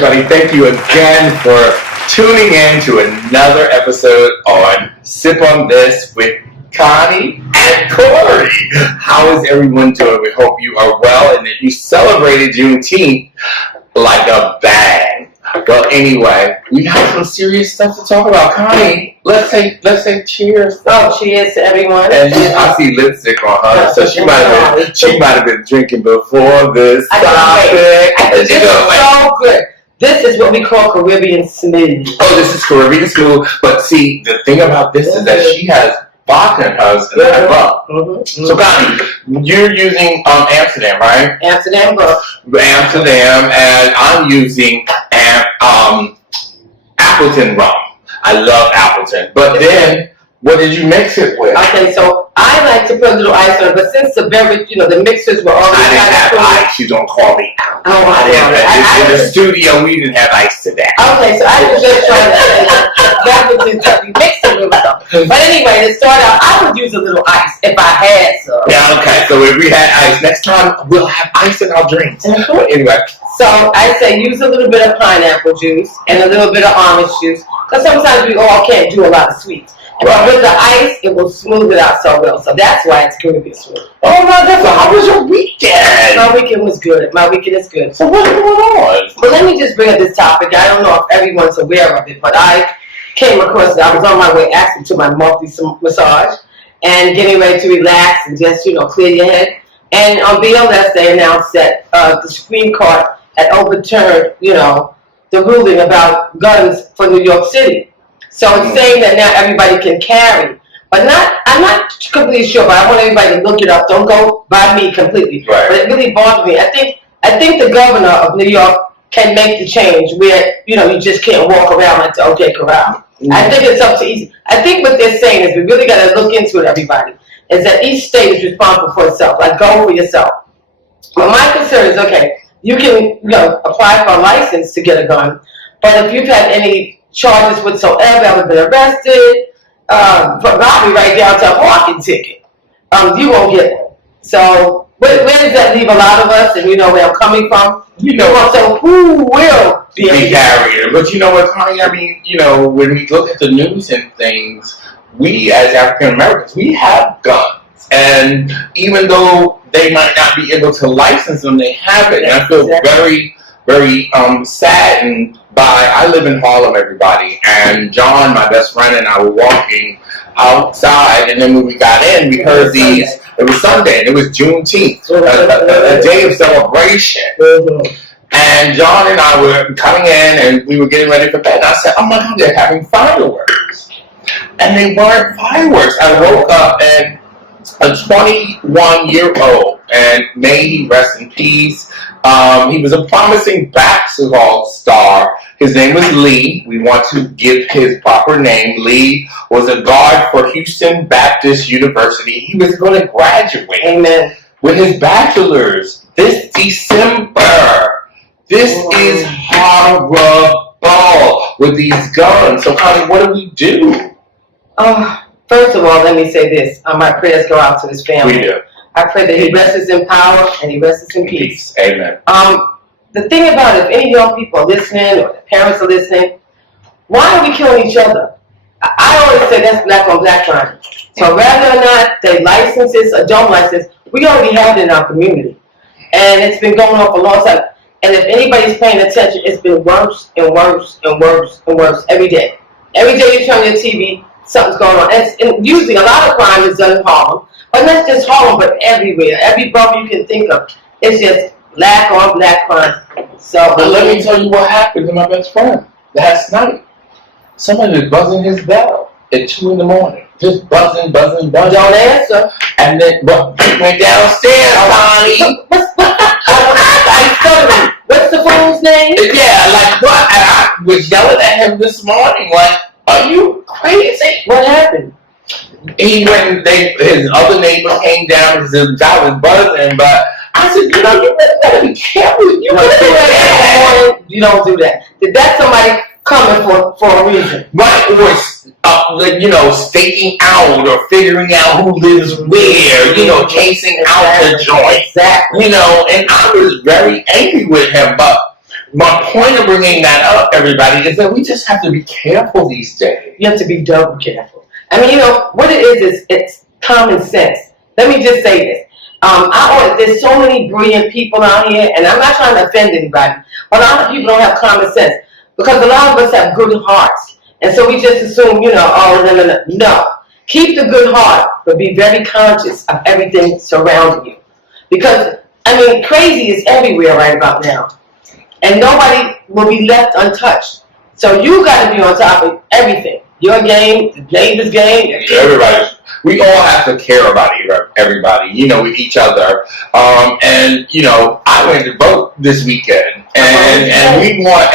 everybody. Thank you again for tuning in to another episode on Sip on This with Connie and Corey. How is everyone doing? We hope you are well and that you celebrated Juneteenth like a bang. Well, anyway, we have some serious stuff to talk about. Connie, let's say cheers. Oh, cheers to everyone. And I see lipstick on her, so she might have been drinking before this topic. This is so good. This is what we call Caribbean smooth. Oh, this is Caribbean smooth. But see, the thing about this is that she has vodka in hers and I rum. So, Connie, you're using Amsterdam, right? Amsterdam book. Amsterdam, and I'm using Appleton rum. I love Appleton. But then, what did you mix it with? Okay, so I like to put a little ice on it, but since the beverage, the mixers were already I didn't have ice. You don't call me out. Oh, I didn't. In the studio, we didn't have ice today. Okay, so I was just trying to say that was just we mixed it with something. But anyway, to start out, I would use a little ice if I had some. Yeah, okay. So if we had ice, next time we'll have ice in our drinks. Anyway. So I say use a little bit of pineapple juice and a little bit of orange juice, because sometimes we all can't do a lot of sweets. But with the ice, it will smooth it out so well. So that's why it's Caribbean smooth. Oh my God! So how was your weekend? My weekend was good. My weekend is good. So what's going on? Well, let me just bring up this topic. I don't know if everyone's aware of it, but I came across it. I was on my way actually to my monthly massage and getting ready to relax and just, clear your head. And on BLS, they announced that the Supreme Court had overturned, the ruling about guns for New York City. So it's saying that now everybody can carry, but I'm not completely sure, but I want everybody to look it up. Don't go by me completely. Right. But it really bothered me. I think the governor of New York can make the change where, you just can't walk around like the OK Corral. Mm-hmm. I think it's up to each. I think what they're saying is we really got to look into it, everybody, is that each state is responsible for itself. Like, go for yourself. Well, my concern is, okay, you can, apply for a license to get a gun, but if you've had any charges whatsoever, ever been arrested, for robbery right down to a parking ticket, you won't get one. So where does that leave a lot of us? And where I'm coming from. So who will be carrying? But you know what, Connie? I mean, when we look at the news and things, we as African Americans, we have guns, and even though they might not be able to license them, they have it. And I feel very, very saddened. I live in Harlem, everybody, and John, my best friend, and I were walking outside, and then when we got in, we heard it was Sunday, and it was Juneteenth, a day of celebration. And John and I were coming in, and we were getting ready for bed, and I said, oh my God, they're having fireworks. And they weren't fireworks. I woke up, and a 21-year-old, and may he rest in peace. He was a promising basketball star. His name was Lee. We want to give his proper name. Lee was a guard for Houston Baptist University. He was going to graduate with his bachelor's this December. This is horrible with these guns. So, Connie, what do we do? First of all, let me say this. My prayers go out to his family. We do. I pray that he rests in power and he rests in peace. Amen. The thing about it, if any young people are listening or the parents are listening, why are we killing each other? I always say that's black on black crime. So whether or not they license this or don't license, we already have it in our community. And it's been going on for a long time. And if anybody's paying attention, it's been worse and worse and worse and worse every day. Every day you turn your TV, something's going on. And usually a lot of crime is done in Harlem. But not just home, but everywhere. Every bubble you can think of. It's just black on black crime. So, but let me tell you what happened to my best friend last night. Somebody was buzzing his bell at 2 a.m. Just buzzing. Don't answer. And then went downstairs, Connie. What's the fool's name? Yeah, like what? And I was yelling at him this morning, like, are you crazy? What happened? His other neighbor came down because the guy was buzzing, but I said, you better be careful. You don't do that. That's somebody coming for a reason. Right, or staking out or figuring out who lives where, casing out the joint. Exactly. And I was very angry with him, but My point of bringing that up, everybody, is that we just have to be careful these days. You have to be double careful. I mean, what it is it's common sense. Let me just say this. There's so many brilliant people out here, and I'm not trying to offend anybody, but a lot of people don't have common sense because a lot of us have good hearts. And so we just assume, no. No. Keep the good heart, but be very conscious of everything surrounding you. Because, crazy is everywhere right about now. And nobody will be left untouched. So you got to be on top of everything. Your game, the neighbor's game. Everybody. We all have to care about everybody, with each other. I went to vote this weekend. And we want,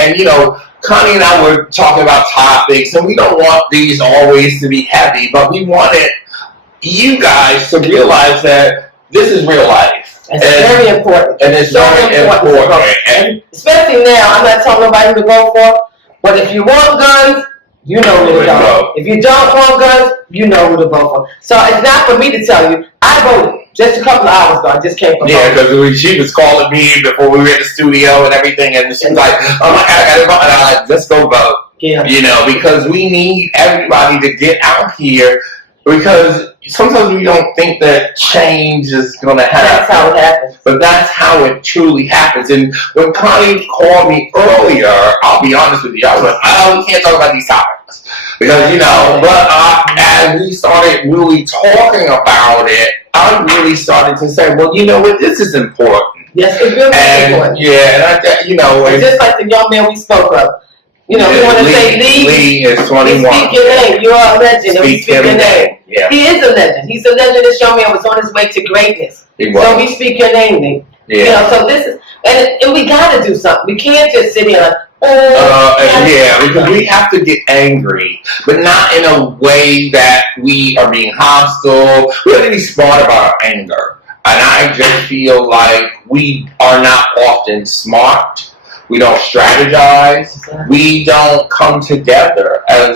Connie and I were talking about topics, and we don't want these always to be heavy, but we wanted you guys to realize that this is real life. It's very important. And it's very important. And especially now, I'm not telling nobody who to vote for, but if you want guns, you know who to go. If you don't want guns, you know who to vote for. So it's not for me to tell you. I voted just a couple of hours ago. I just came from voting. Because she was calling me before we were in the studio and everything, and she was like, "Oh my God, I gotta vote," and I'm like, "Just go vote." Yeah. Because we need everybody to get out here. Because sometimes we don't think that change is going to happen. That's how it happens. But that's how it truly happens. And when Connie called me earlier, I'll be honest with you, I was like, we can't talk about these topics. Because, but as we started really talking about it, I really started to say, well, you know what, this is important. Yes, it's really important. Yeah, and I it's just like the young man we spoke of. We want to say Lee is 21. Speak your name. You're a legend. Speak your name. Yeah. He is a legend. He's a legend. This young man was on his way to greatness. So we speak your name, Lee. Yeah. So this is, and we got to do something. We can't just sit here because we have to get angry, but not in a way that we are being hostile. We have to be smart about our anger. And I just feel like we are not often smart. We don't strategize. Exactly. We don't come together as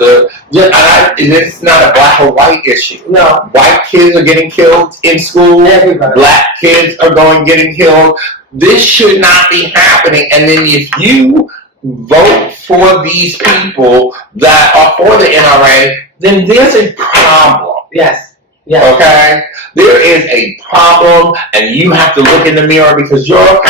it's not a black or white issue. No. White kids are getting killed in school. Everybody. Black kids are getting killed. This should not be happening. And then if you vote for these people that are for the NRA, then there's a problem. Yes. Yeah. Okay? There is a problem, and you have to look in the mirror because you are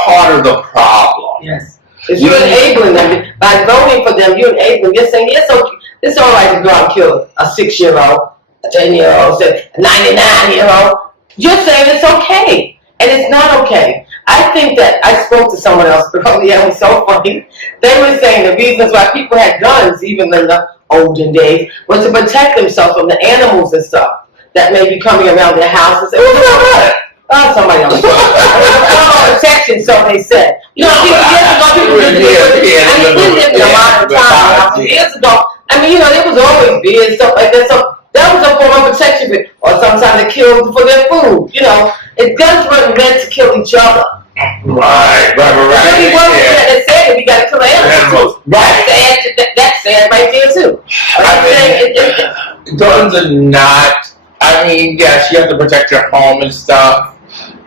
part of the problem. Yes. Because you're enabling them. By voting for them, you're enabling them. You're saying it's all right to go out and kill a 6-year-old, a 10-year-old, a 99-year-old. You're saying it's okay. And it's not okay. I think that I spoke to someone else earlier. It was so funny. They were saying the reasons why people had guns, even in the olden days, was to protect themselves from the animals and stuff that may be coming around their houses. It was about somebody else. Protection, so they said. People years ago, we lived in a modern time. Years ago, there was always beer and stuff like that. So that was a form of protection. Or sometimes they killed for their food. Guns weren't meant to kill each other. Right. They said we got to kill animals. That's sad right there too. Guns are not. Yes, you have to protect your home and stuff,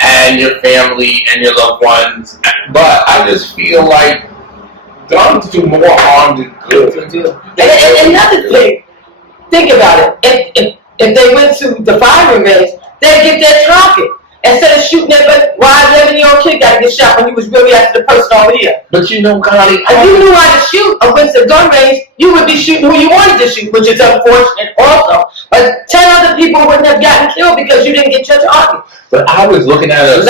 and your family and your loved ones. But I just feel like guns do more harm than good. And another thing, think about it. If they went to the firing range, they'd get their target. Instead of shooting at why 11-year-old kid got to get shot when he was really after the person over here. But Connie, if you knew how to shoot or went to the gun range, you would be shooting who you wanted to shoot, which is unfortunate also. But 10 other people wouldn't have gotten killed because you didn't get your target. But I was looking at a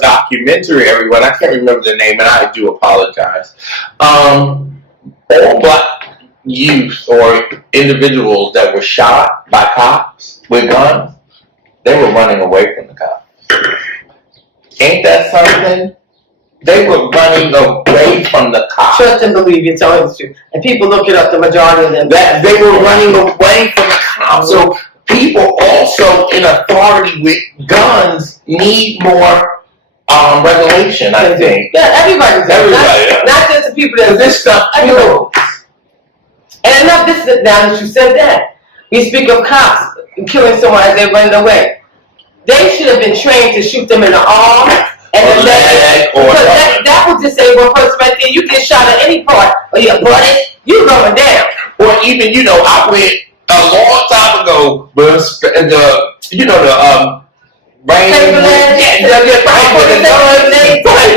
documentary, everyone. I can't remember the name, and I do apologize. All black youth or individuals that were shot by cops with guns, they were running away from the cops. Ain't that something? They were running away from the cops. Trust and believe you're telling the truth. And people look it up, the majority of them. That they were running away from the cops. So people also in authority with guns need more regulation, I think. Yeah, everybody. Not just the people that this stuff kills. And enough, now that you said that, we speak of cops killing someone as they're running away. They should have been trained to shoot them in the arm and or the leg, or because that would disable a person right there. You get shot at any part, or your butt, you going down. Or even, I went a long time ago, but the rain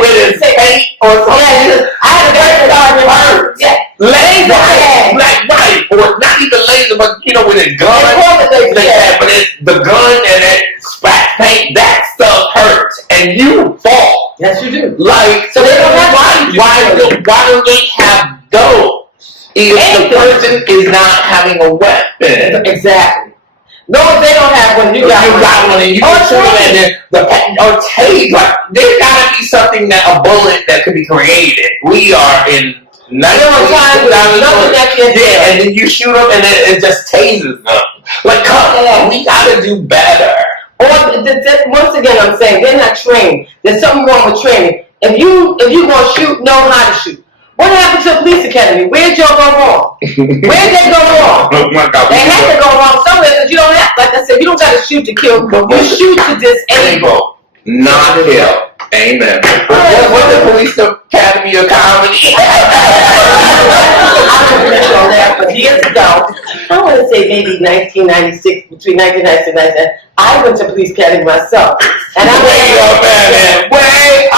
with his paint or something. I had a birthday card. Yeah. Laser, right, or not even laser, but with a gun. But it's the gun and that splash paint, that stuff hurts, and you fall. Yes, you do. Like, so they don't have why do they have those if the person is not having a weapon? Exactly. No, they don't have one. You got one, and you can shoot them, and or tase. Like, there's gotta be something a bullet that could be created. We are in. And then you shoot them and it just tases them. Like, come on, we gotta do better. Or once again, I'm saying they're not trained. There's something wrong with training. If you gonna shoot, know how to shoot. What happened to the police academy? Where'd y'all go wrong? Where'd they go wrong? Oh my God, they had to go wrong somewhere, because you don't have, like I said, you don't gotta shoot to kill. You shoot to disable. Not kill. Amen. What's the police academy of comedy? I don't know that, but years ago, I want to say maybe 1996, between 1996 and 1997, I went to police academy myself. And I wait a minute. Wait.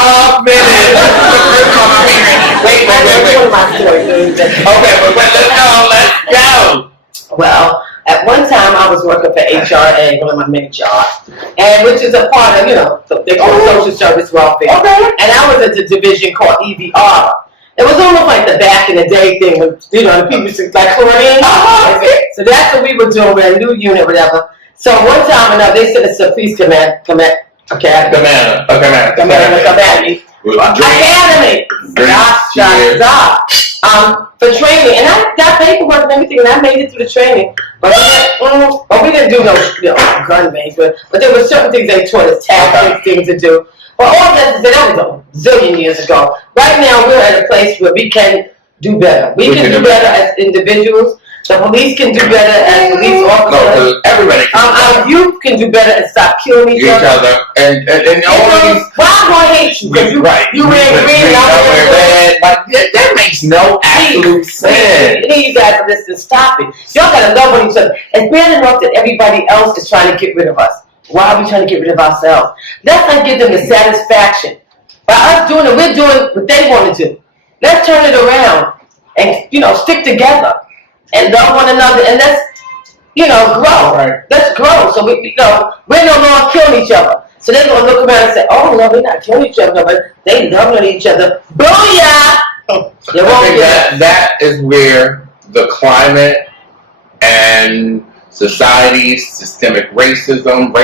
Okay, but let's go. Well, at one time I was working for HRA, one of my many jobs, and which is a part of, they call social service welfare. Okay. And I was at the division called EVR. It was almost like the back in the day thing, with, the people used to like chlorine. So that's what we were doing. We're a new unit, whatever. So one time or another, they said it's a police academy. For training, and I got paperwork and everything, and I made it through the training. But we didn't do no gun range, but there were certain things they taught us, tactics, things to do. But all that was a zillion years ago. Right now, we're at a place where we can do better. We can do better as individuals. The police can do better as police officers. No, everybody can. Our youth can do better and stop killing each other. And all these. Why am I going to hate you? Because you wear green, I wear red. Like, that makes no absolute sense. You guys are listening. Stop it. Y'all got to love on each other. It's bad enough that everybody else is trying to get rid of us. Why are we trying to get rid of ourselves? Let's not give them the satisfaction. By us doing it, we're doing what they want to do. Let's turn it around and, stick together and love one another, and let's, grow. Right. Let's grow. So we're no longer killing each other. So they're going to look around and say, oh, no, we're not killing each other, but they love each other. Booyah! I think that is where the climate and society's systemic racism,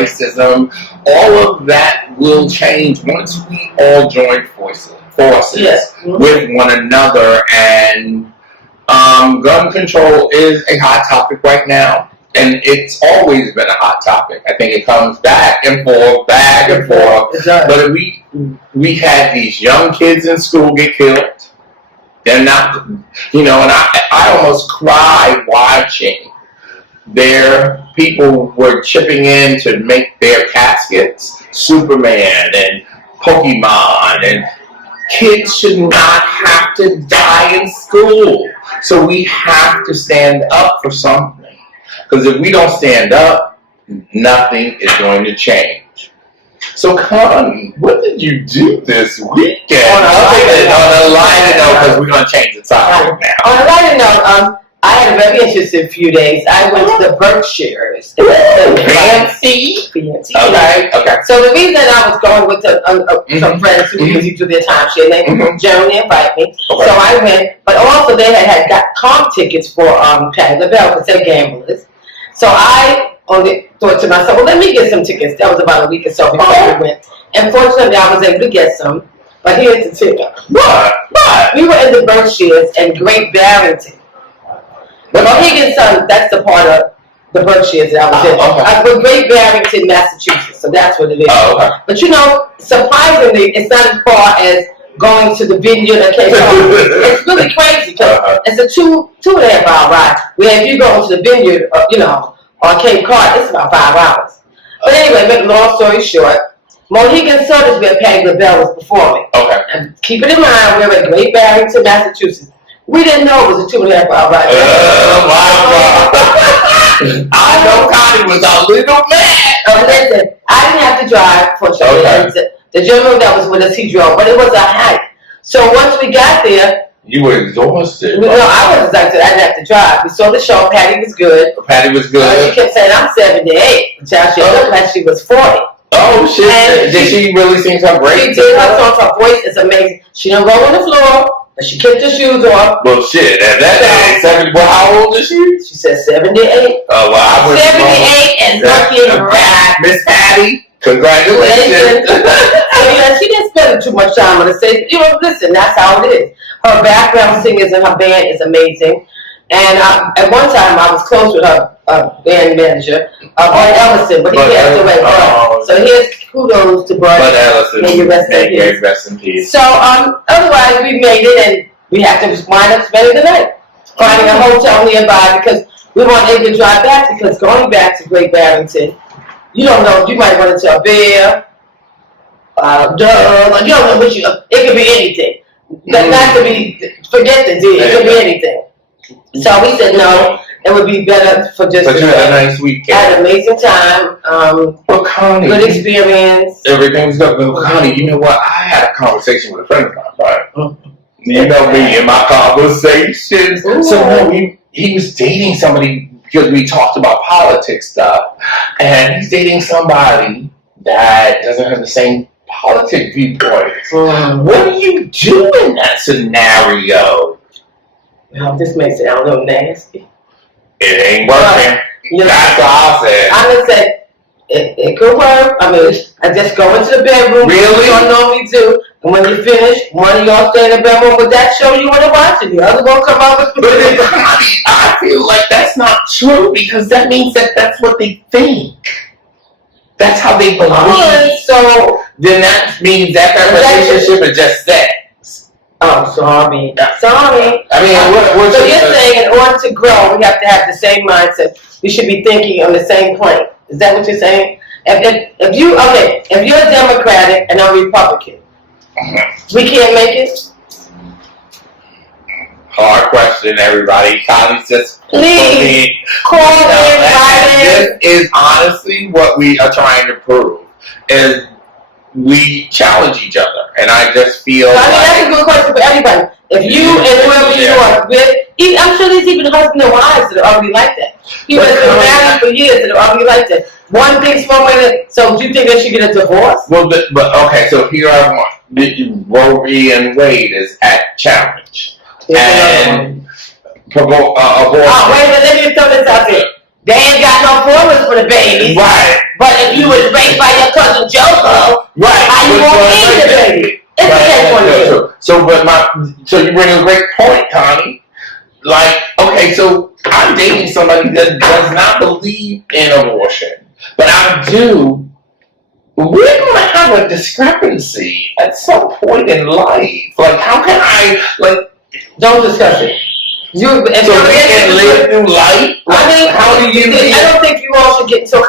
all of that will change once we all join forces with one another. And gun control is a hot topic right now, and it's always been a hot topic. I think it comes back and forth. But we had these young kids in school get killed. They're not, and I almost cried watching their people were chipping in to make their caskets. Superman and Pokemon, and kids should not have to die in school. So we have to stand up for something. Because if we don't stand up, nothing is going to change. So, Connie, what did you do this weekend? On a lighter note, because we're going to change the topic now. On a lighter note, I had a very interesting few days. I went to the Berkshires. Fancy. Okay. So the reason I was going with some friends who usually do their timeshare, they generally invite me. Okay. So I went, but also they had got comp tickets for Patty LaBelle because they're gamblers. So I only thought to myself, well, let me get some tickets. That was about a week or so before we went. And fortunately, I was able to get some. But here's the ticket. But we were in the Berkshires and Great Barrington. Mohegan Sun, that's the part of the Berkshires that I was in. I was Great Barrington, Massachusetts, so that's what it is. But surprisingly, it's not as far as going to the vineyard or Cape Cod. It's really crazy because it's a 2.5 hour ride. Where if you go to the vineyard, or Cape Cod, it's about 5 hours. But anyway, make a long story short, Mohegan Sun is where Patti LaBelle was performing. Okay. And keep it in mind, we're at Great Barrington, Massachusetts. We didn't know it was a 2.5 hour ride. Wow. I know Connie was a little mad. Listen, I didn't have to drive, fortunately. Okay. The gentleman that was with us, he drove, but it was a hike. So once we got there, you were exhausted. No, I was exhausted. I didn't have to drive. We saw the show. Patti was good. Patti was good. She kept saying, I'm 78. Until she looked like she was 40. Oh, shit. And did she really sing so great? She did. Her song, her voice is amazing. She didn't roll on the floor, but she kept her shoes on. Well, shit. At that age, 70, well, how old is she? She said 78. Oh, well, I was 78 and looking right. Miss Patti, congratulations. She didn't spend too much time on the stage. Listen, that's how it is. Her background singers and her band is amazing. And at one time, I was close with her band manager, Bud Ellison, but he passed away. So here's kudos to Bud Ellison. May you rest in peace. So otherwise, we made it, and we had to wind up spending the night, finding a hotel nearby because we weren't able to drive back because going back to Great Barrington, you don't know, you might run into a bear, you don't know what it could be anything. Not to be, forget the D, it could be anything. So we said no, it would be better for just But you had a nice weekend. I had an amazing time, well, Connie, good experience. Everything was good. But Connie, you know what? I had a conversation with a friend of mine, right? You know me and my conversations. Ooh. So no, he was dating somebody because we talked about politics stuff, and he's dating somebody that doesn't have the same politic viewpoints. What do you do in that scenario? Well, this makes it a little nasty. It ain't working. That's all I said. I would say it could work. I mean, I just go into the bedroom. Really? You don't normally do. And when you finish, one of y'all stay in the bedroom with that show you want to watch, and the other one come out with. But I feel like that's not true because that means that that's what they think. That's how they believe. So then that means that relationship is just sex. Oh, sorry. Sorry. I mean, so you're saying in order to grow, we have to have the same mindset. We should be thinking on the same plane. Is that what you're saying? If you're Democratic and I'm Republican, we can't make it? Hard question, everybody. Connie's just please call in. This is honestly what we are trying to prove. Is we challenge each other, and I just feel that's a good question for everybody. If you and whoever you are with, I'm sure there's even husbands and wives that are already like that. People that have been married for years that are already like that. One thinks one way. So do you think they should get a divorce? Well, but okay. So here I want Roe v. and Wade is at challenge and promote abortion. Oh, wait a minute. Let me throw this out there. They ain't got no formulas for the babies. Right. But if you was raised by your cousin Joko, right, how you won't need the baby? It's the so you bring a great point, Connie. Like, okay, so I'm dating somebody that does not believe in abortion, but I do. We're going to have a discrepancy at some point in life. Like, how can I, don't discuss it. So we can live through life? I mean, how do you I don't think you all should get into a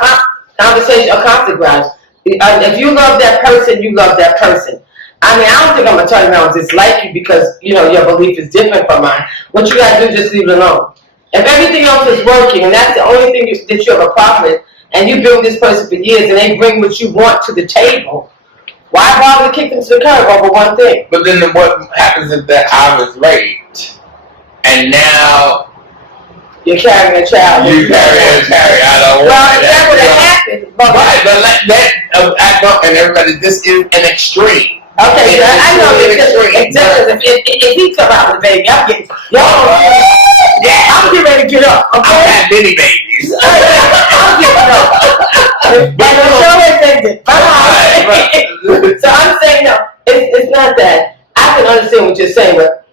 conversation or conflict grounds. If you love that person, you love that person. I mean, I don't think I'm going to turn around and dislike you because, your belief is different from mine. What you got to do is just leave it alone. If everything else is working and that's the only thing that you have a problem with, and you've been with this person for years and they bring what you want to the table, why bother to kick them to the curb over one thing? But then what happens is that I was raped, and now you're carrying a child. You carry a child. I don't want that would have happened. Right, but and everybody, this is an extreme. Okay, so I know if he come out with a baby, I'm getting I'm getting ready to get up. Okay? I've had many babies. I'm getting up. And the show has ended. Bye. So I'm saying no, it's not that. I can understand what you're saying, but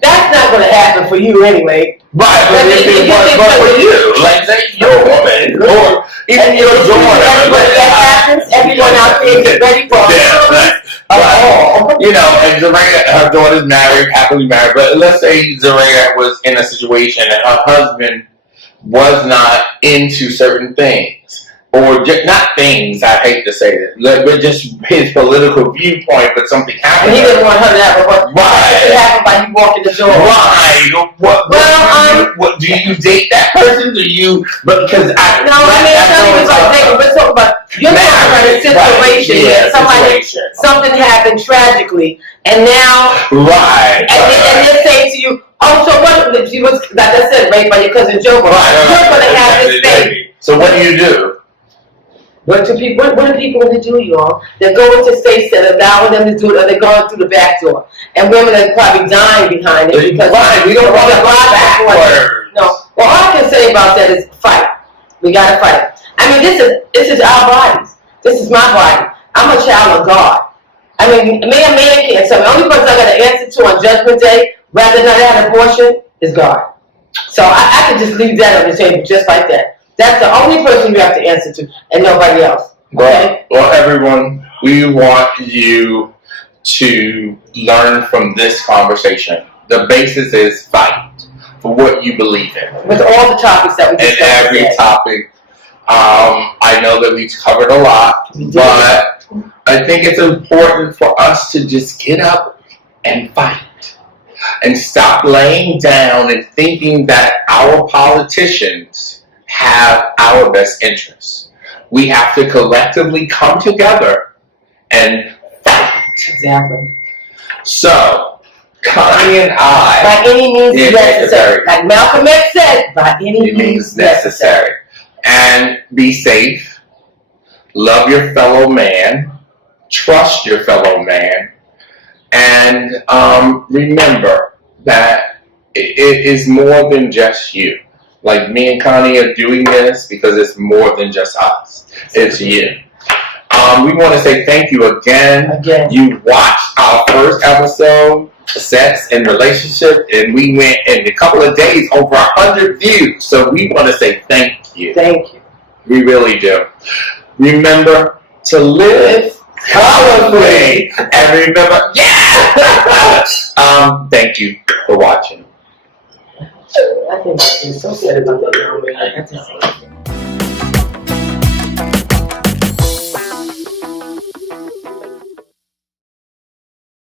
that's not going to happen for you anyway. Right, but for you, like say you're a woman, or even your daughter. That happens. Everyone out there is ready for it. And Zaraya, her daughter's married, happily married, but let's say Zaraya was in a situation and her husband was not into certain things, or just, not things, I hate to say it, but just his political viewpoint, but something happened. And he didn't want her to happen, but right. It happened by you walking the door. Right. What do you date that person? Do you? But because I no, I mean it's not even about dating. We're talking about you're talking about a situation where something happened tragically, and now and they're saying to you, oh, so what? She was like I said, raped by your cousin Joe. Right. You're gonna have this baby. So what do you do? What do people gonna do, y'all? They're going to states that allow them to do it, or they're going through the back door. And women are probably dying behind it because we don't want to go backwards. No. Well, all I can say about that is fight. We gotta fight. I mean, this is our bodies. This is my body. I'm a child of God. I mean, man can't tell me. The only person I got to answer to on Judgment Day, rather than have an abortion, is God. So I could just leave that on the table just like that. That's the only person you have to answer to, and nobody else. Okay? Well, everyone, we want you to learn from this conversation. The basis is fight for what you believe in. With all the topics that we discussed. And every topic. I know that we've covered a lot, but I think it's important for us to just get up and fight. And stop laying down and thinking that our politicians have our best interests. We have to collectively come together and fight. Exactly. So, Connie and I, by any means necessary. Like Malcolm X said, by any means necessary. And be safe. Love your fellow man. Trust your fellow man. And remember that it is more than just you. Like me and Connie are doing this because it's more than just us. It's you. We want to say thank you again. You watched our first episode, Sex and Relationship, and we went in a couple of days over 100 views. So we want to say thank you. Thank you. We really do. Remember to live colorfully. And remember, thank you for watching. I think I'm so sad about that.